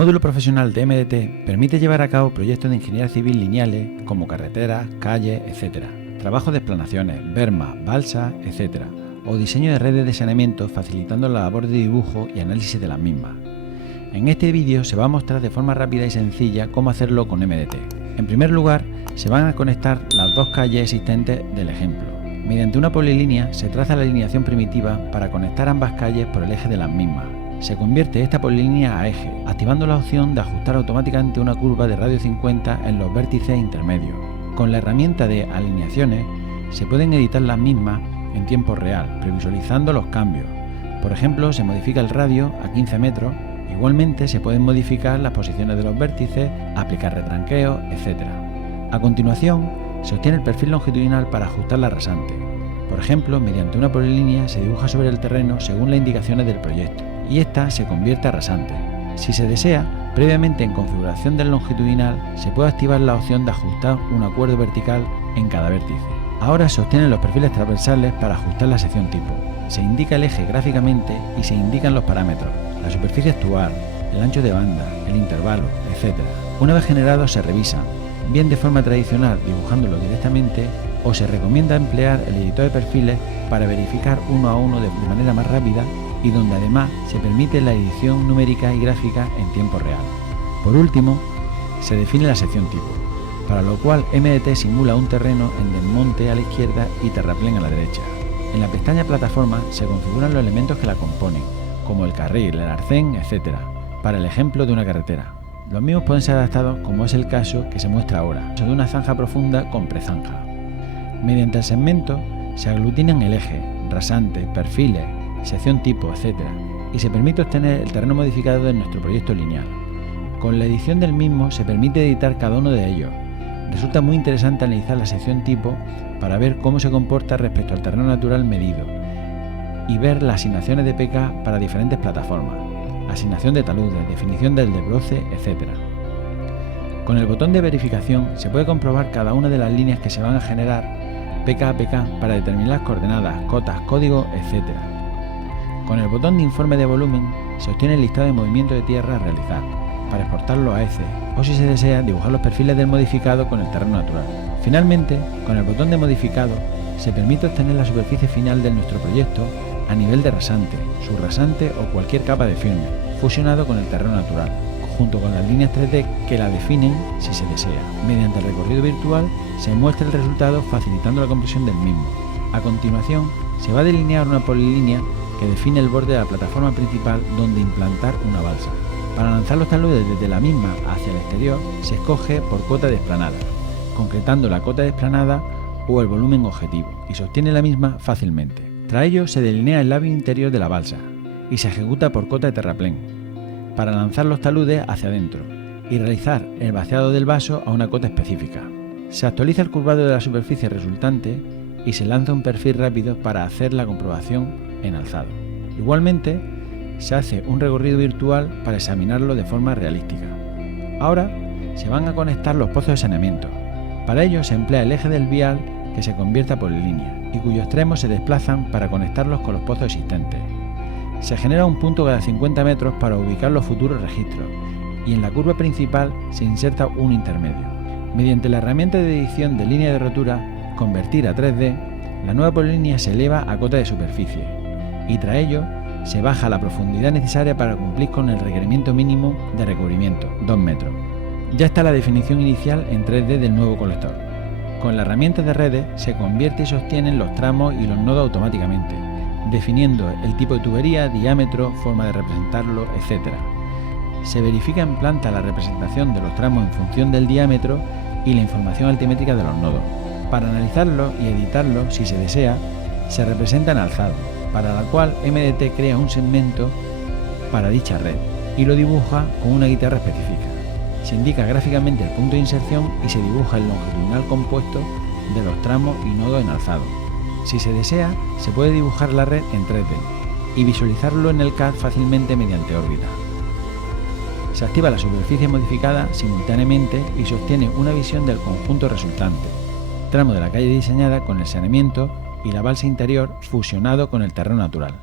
módulo profesional de MDT permite llevar a cabo proyectos de ingeniería civil lineales como carreteras, calles, etc., trabajos de explanaciones, bermas, balsas, etc., o diseño de redes de saneamiento facilitando la labor de dibujo y análisis de las mismas. En este vídeo se va a mostrar de forma rápida y sencilla cómo hacerlo con MDT. En primer lugar, se van a conectar las dos calles existentes del ejemplo. Mediante una polilínea se traza la alineación primitiva para conectar ambas calles por el eje de las mismas. Se convierte esta polilínea a eje, activando la opción de ajustar automáticamente una curva de radio 50 en los vértices intermedios. Con la herramienta de alineaciones se pueden editar las mismas en tiempo real, previsualizando los cambios. Por ejemplo, se modifica el radio a 15 metros. Igualmente se pueden modificar las posiciones de los vértices, aplicar retranqueos, etc. A continuación, se obtiene el perfil longitudinal para ajustar la rasante. Por ejemplo, mediante una polilínea se dibuja sobre el terreno según las indicaciones del proyecto, y ésta se convierte a rasante. Si se desea, previamente en configuración del longitudinal se puede activar la opción de ajustar un acuerdo vertical en cada vértice. Ahora se obtienen los perfiles transversales para ajustar la sección tipo. Se indica el eje gráficamente y se indican los parámetros, la superficie actual, el ancho de banda, el intervalo, etc. Una vez generados se revisan, bien de forma tradicional dibujándolo directamente, o se recomienda emplear el editor de perfiles para verificar uno a uno de manera más rápida y donde además se permite la edición numérica y gráfica en tiempo real. Por último, se define la sección tipo, para lo cual MDT simula un terreno en desmonte a la izquierda y terraplén a la derecha. En la pestaña Plataforma se configuran los elementos que la componen, como el carril, el arcén, etc., para el ejemplo de una carretera. Los mismos pueden ser adaptados, como es el caso que se muestra ahora, de una zanja profunda con prezanja. Mediante el segmento se aglutinan el eje, rasante, perfiles, sección tipo, etc., y se permite obtener el terreno modificado de nuestro proyecto lineal. Con la edición del mismo se permite editar cada uno de ellos. Resulta muy interesante analizar la sección tipo para ver cómo se comporta respecto al terreno natural medido y ver las asignaciones de PK para diferentes plataformas, asignación de taludes, definición del desbroce, etc. Con el botón de verificación se puede comprobar cada una de las líneas que se van a generar PK a PK para determinar las coordenadas, cotas, código, etc. Con el botón de informe de volumen se obtiene el listado de movimiento de tierra a realizar, para exportarlo a ECE, o si se desea dibujar los perfiles del modificado con el terreno natural. Finalmente, con el botón de modificado se permite obtener la superficie final de nuestro proyecto a nivel de rasante, subrasante o cualquier capa de firme, fusionado con el terreno natural, junto con las líneas 3D que la definen si se desea. Mediante el recorrido virtual se muestra el resultado facilitando la compresión del mismo. A continuación, se va a delinear una polilínea que define el borde de la plataforma principal donde implantar una balsa. Para lanzar los taludes desde la misma hacia el exterior se escoge por cota de explanada, concretando la cota de explanada o el volumen objetivo, y se obtiene la misma fácilmente. Tras ello se delinea el labio interior de la balsa y se ejecuta por cota de terraplén, para lanzar los taludes hacia adentro y realizar el vaciado del vaso a una cota específica. Se actualiza el curvado de la superficie resultante y se lanza un perfil rápido para hacer la comprobación en alzado. Igualmente, se hace un recorrido virtual para examinarlo de forma realística. Ahora se van a conectar los pozos de saneamiento. Para ello se emplea el eje del vial que se convierte a polilínea y cuyos extremos se desplazan para conectarlos con los pozos existentes. Se genera un punto cada 50 metros para ubicar los futuros registros y en la curva principal se inserta un intermedio. Mediante la herramienta de edición de línea de rotura, convertir a 3D, la nueva polilínea se eleva a cota de superficie y tras ello se baja la profundidad necesaria para cumplir con el requerimiento mínimo de recubrimiento, 2 metros. Ya está la definición inicial en 3D del nuevo colector. Con la herramienta de redes se convierte y sostienen los tramos y los nodos automáticamente, definiendo el tipo de tubería, diámetro, forma de representarlo, etc. Se verifica en planta la representación de los tramos en función del diámetro y la información altimétrica de los nodos. Para analizarlo y editarlo, si se desea, se representa en alzado, para la cual MDT crea un segmento para dicha red y lo dibuja con una guitarra específica. Se indica gráficamente el punto de inserción y se dibuja el longitudinal compuesto de los tramos y nodos en alzado. Si se desea, se puede dibujar la red en 3D y visualizarlo en el CAD fácilmente mediante órbita. Se activa la superficie modificada simultáneamente y se obtiene una visión del conjunto resultante, tramo de la calle diseñada con el saneamiento y la balsa interior fusionado con el terreno natural.